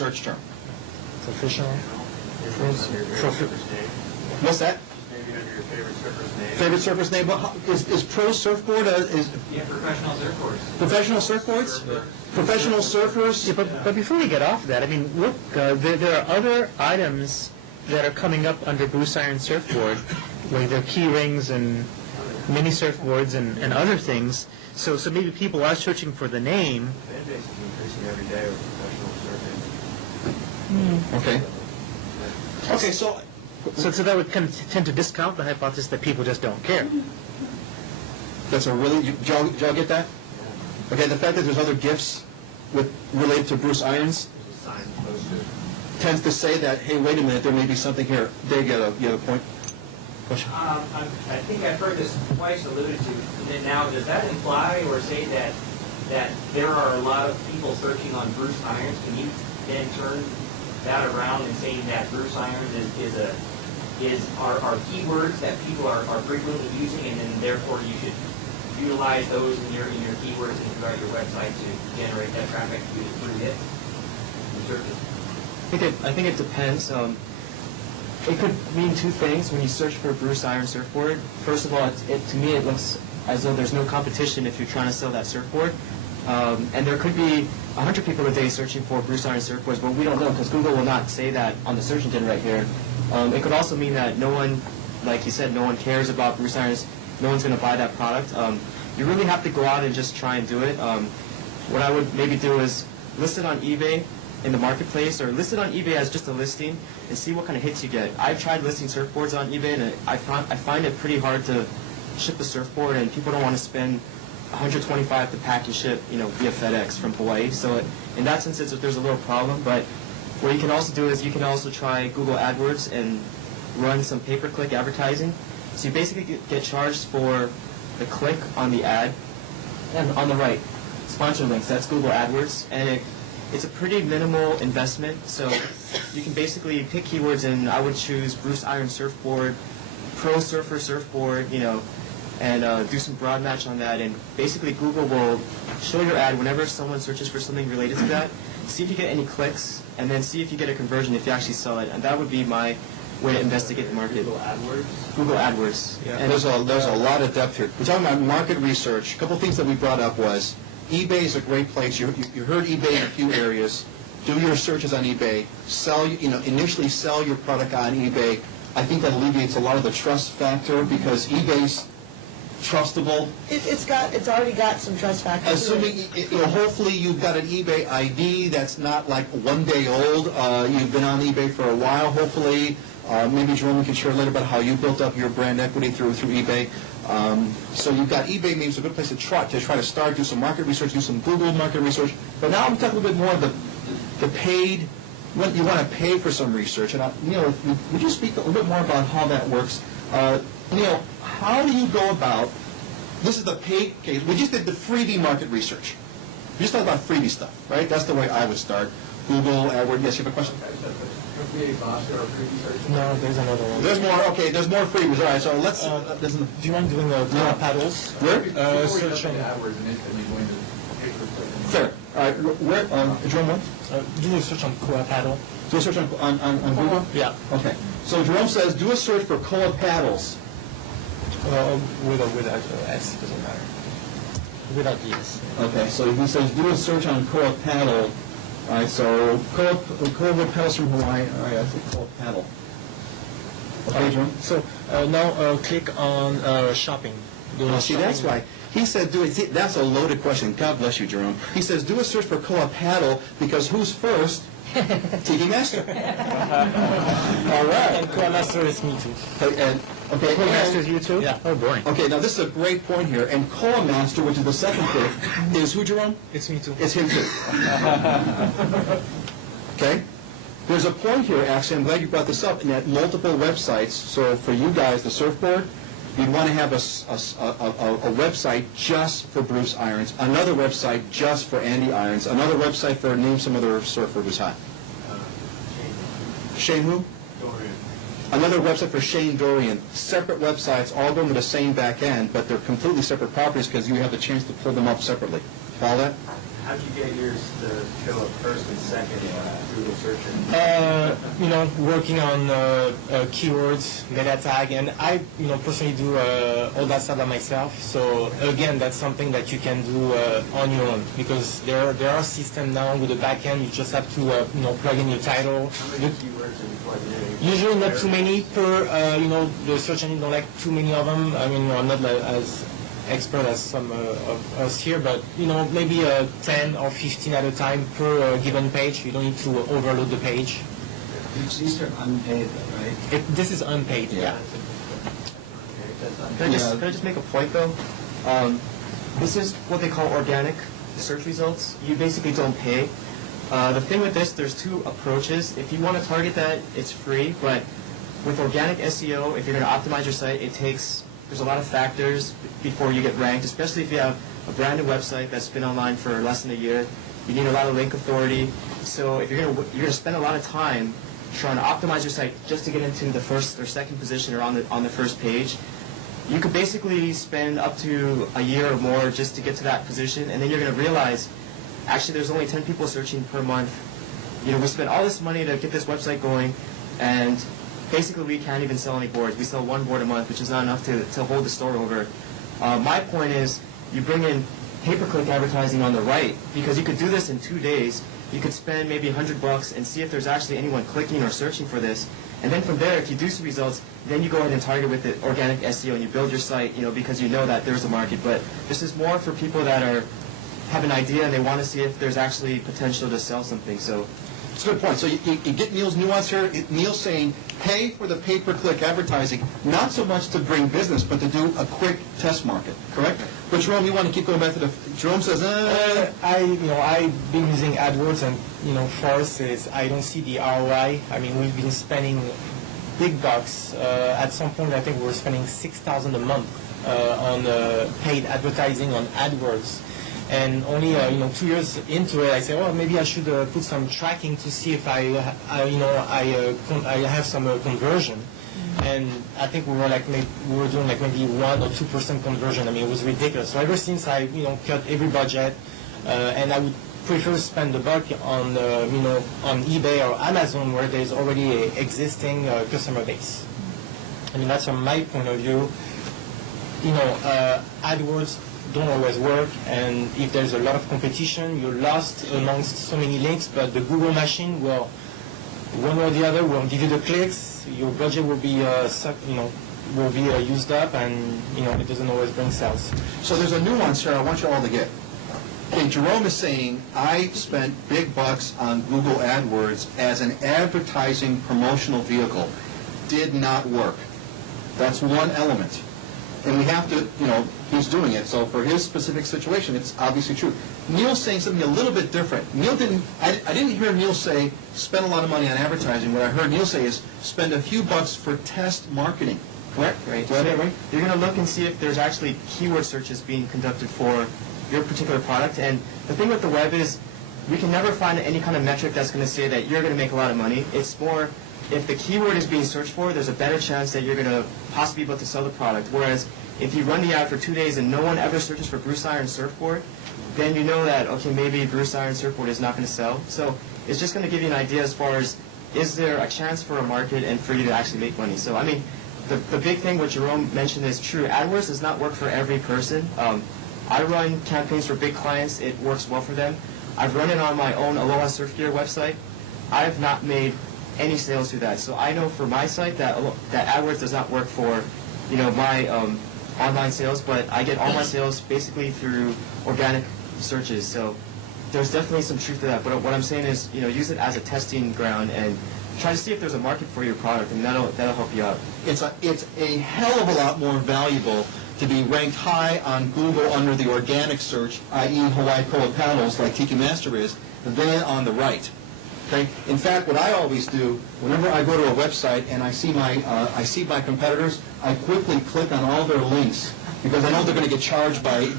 search term. Professional. What's that? Maybe under your favorite surfer's name. Favorite surfer's name? But is pro surfboard Yeah, professional surfboards. professional surfboards? Professional surfers? Yeah, but before we get off that, I mean, look, there are other items that are coming up under Bruce Iron Surfboard, like their key rings and mini surfboards and other things. So maybe people are searching for the name. Fan base is increasing every day with professional surfing. Okay. Okay, so So that would kind of tend to discount the hypothesis that people just don't care. that's a really, did y'all get that? Okay, the fact that there's other gifts related to Bruce Irons There's a sign posted. tends to say that, hey, wait a minute, there may be something here. Dave, you have a point? Question? I think I've heard this twice alluded to. And now, does that imply or say that there are a lot of people searching on Bruce Irons? Can you then turn that around and saying that Bruce Irons are keywords that people are frequently using, and then therefore you should utilize those in your keywords and throughout your website to generate that traffic through it? I think it depends. It could mean two things when you search for Bruce Iron Surfboard. First of all, to me it looks as though there's no competition if you're trying to sell that surfboard. And there could be 100 people a day searching for Bruce Iron Surfboards, but we don't know because Google will not say that on the search engine right here. It could also mean that no one, like you said, no one cares about Bruce Irons. No one's going to buy that product. You really have to go out and just try and do it. What I would maybe do is list it on eBay in the marketplace, or list it on eBay as just a listing and see what kind of hits you get. I've tried listing surfboards on eBay, and I find it pretty hard to ship a surfboard, and people don't want to spend $125 to pack and ship, via FedEx from Hawaii. So in that sense, there's a little problem. But what you can also do is you can also try Google AdWords and run some pay-per-click advertising. So you basically get charged for the click on the ad, and on the right, sponsor links. That's Google AdWords, and it's a pretty minimal investment. So you can basically pick keywords, and I would choose Bruce Iron Surfboard, Pro Surfer Surfboard, and do some broad match on that. And basically Google will show your ad whenever someone searches for something related to that, see if you get any clicks, and then see if you get a conversion if you actually sell it. And that would be my way to investigate the market. Google AdWords? Google AdWords. Yeah. And there's a lot of depth here. We're talking about market research. A couple of things that we brought up was eBay is a great place. You heard eBay in a few areas. Do your searches on eBay. Initially sell your product on eBay. I think that alleviates a lot of the trust factor because eBay's trustable. It's already got some trust factors. Assuming, hopefully you've got an eBay ID that's not like 1 day old. You've been on eBay for a while, hopefully. Maybe Jerome can share a little about how you built up your brand equity through eBay. So you've got eBay, maybe it's a good place to try to start, do some market research, do some Google market research. But now I'm talking a little bit more of the paid. You want to pay for some research, and Neil, would you speak a little bit more about how that works? Neil, how do you go about? This is the paid case. We just did the freebie market research. We just talked about freebie stuff, right? That's the way I would start. Google, AdWords. Yes, you have a question? No, there's another one. There's more. Okay, there's more freebies. All right, so let's. Do you mind doing the paddles? Where? Search on AdWords initially going to pay-per-click. Fair. All right, where? Jerome, what? do a search on Koa paddle. Do a search on Google. Yeah. Okay. So Jerome says, do a search for Koa paddles. Without S, doesn't matter. Without the S. Okay. So he says, do a search on Koa paddle. All right. So Koa paddles from Hawaii. All right. I think Koa paddle. Okay, Jerome. So now click on shopping. See, that's why. He said, that's a loaded question. God bless you, Jerome. He says, do a search for Koa paddle because who's first? TD Master. All right. And Koa Master is me too. Okay, Koa Master is you too? Yeah. Oh, boring. Okay, now this is a great point here. And Koa Master, which is the second pick, is who, Jerome? It's me too. It's him too. Okay? There's a point here, actually, I'm glad you brought this up, in that multiple websites. So for you guys, the surfboard, you'd want to have a website just for Bruce Irons, another website just for Andy Irons, another website for, name some other surfer who's hot. Shane who? Dorian. Another website for Shane Dorian. Separate websites, all going to the same back end, but they're completely separate properties because you have the chance to pull them up separately. Follow that? How'd you get yours to show up first and second Google searching? Working on keywords, meta tag, and I, personally do all that stuff by myself. So again, that's something that you can do on your own, because there are systems now with the back end. You just have to, plug in your title. How many keywords are you plugging in? Usually not too many per, the search engine don't like too many of them. I mean, I'm not as expert as some of us here, but maybe 10 or 15 at a time per given page. You don't need to overload the page. These are unpaid, though, right? This is unpaid, yeah. Can I just make a point though? This is what they call organic search results. You basically don't pay. The thing with this, there's two approaches. If you want to target that, it's free, but with organic SEO, if you're going to optimize your site, there's a lot of factors before you get ranked, especially if you have a brand new website that's been online for less than a year. You need a lot of link authority. So if you're going to spend a lot of time trying to optimize your site just to get into the first or second position or on the first page, you could basically spend up to a year or more just to get to that position, and then you're going to realize, actually, there's only 10 people searching per month. We spent all this money to get this website going, and basically we can't even sell any boards. We sell one board a month, which is not enough to hold the store over. My point is, you bring in pay-per-click advertising on the right, because you could do this in 2 days. You could spend maybe $100 and see if there's actually anyone clicking or searching for this. And then from there, if you do see results, then you go ahead and target with the organic SEO and you build your site, because you know that there's a market. But this is more for people that have an idea and they want to see if there's actually potential to sell something. So It's a good point. So you get Neil's nuance here. Neil's saying pay for the pay-per-click advertising, not so much to bring business, but to do a quick test market, correct? But Jerome, you want to keep going back to Jerome says, I've been using AdWords, and for us I don't see the ROI. I mean, we've been spending big bucks. At some point, I think we were spending $6,000 a month on paid advertising on AdWords. And only 2 years into it, I said, well, maybe I should put some tracking to see if I have some conversion. And I think we were doing maybe 1 or 2% conversion. I mean, it was ridiculous. So ever since I cut every budget, and I would prefer spend the buck on on eBay or Amazon, where there's already an existing customer base. I mean, that's from my point of view. AdWords don't always work, and if there's a lot of competition, you're lost amongst so many links. But the Google machine will, one or the other, will give you the clicks. Your budget will be used up, and it doesn't always bring sales. so there's a nuance here I want you all to get. Okay, Jerome is saying, I spent big bucks on Google AdWords as an advertising promotional vehicle. Did not work. That's one element. And we have to, he's doing it, so for his specific situation, it's obviously true. Neil's saying something a little bit different. I didn't hear Neil say, spend a lot of money on advertising. What I heard Neil say is, spend a few bucks for test marketing. Correct? Right. Do I have that right? You're going to look and see if there's actually keyword searches being conducted for your particular product. And the thing with the web is, we can never find any kind of metric that's going to say that you're going to make a lot of money. It's more, if the keyword is being searched for, there's a better chance that you're going to possibly be able to sell the product. Whereas if you run the ad for 2 days and no one ever searches for Bruce Iron surfboard, then you know that, okay, maybe Bruce Iron surfboard is not going to sell. So it's just going to give you an idea as far as, is there a chance for a market and for you to actually make money? So, I mean, the big thing what Jerome mentioned is true. AdWords does not work for every person. I run campaigns for big clients. It works well for them. I've run it on my own Aloha Surf Gear website. I have not made any sales through that. So I know for my site that AdWords does not work for, my online sales, but I get all my sales basically through organic searches. So there's definitely some truth to that. But what I'm saying is, use it as a testing ground and try to see if there's a market for your product, and that'll help you out. It's a hell of a lot more valuable to be ranked high on Google under the organic search, i.e. Hawaii Koa paddles like Tiki Master is, than on the right. Okay? In fact, what I always do, whenever I go to a website and I see my competitors, I quickly click on all their links because I know they're going to get charged by you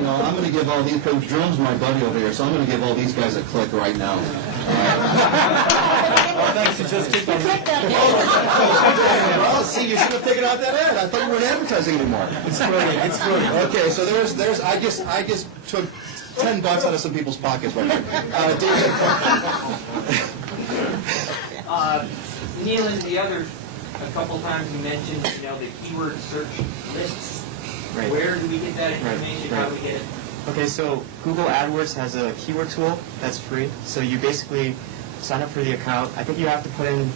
know, I'm going to give all these, because Jerome's my buddy over here, so I'm going to give all these guys a click right now. Thanks, you just keep on. Well, see, you should have taken out that ad. I thought you weren't advertising anymore. It's floating, it's floating. Okay, so there's. I just took $10 out of some people's pockets right here. David. Neil, in the other, a couple times you mentioned, you know, the keyword search lists. Right. Where do we get that information? How do we get it? Okay, so Google AdWords has a keyword tool that's free. So you basically sign up for the account. I think you have to put in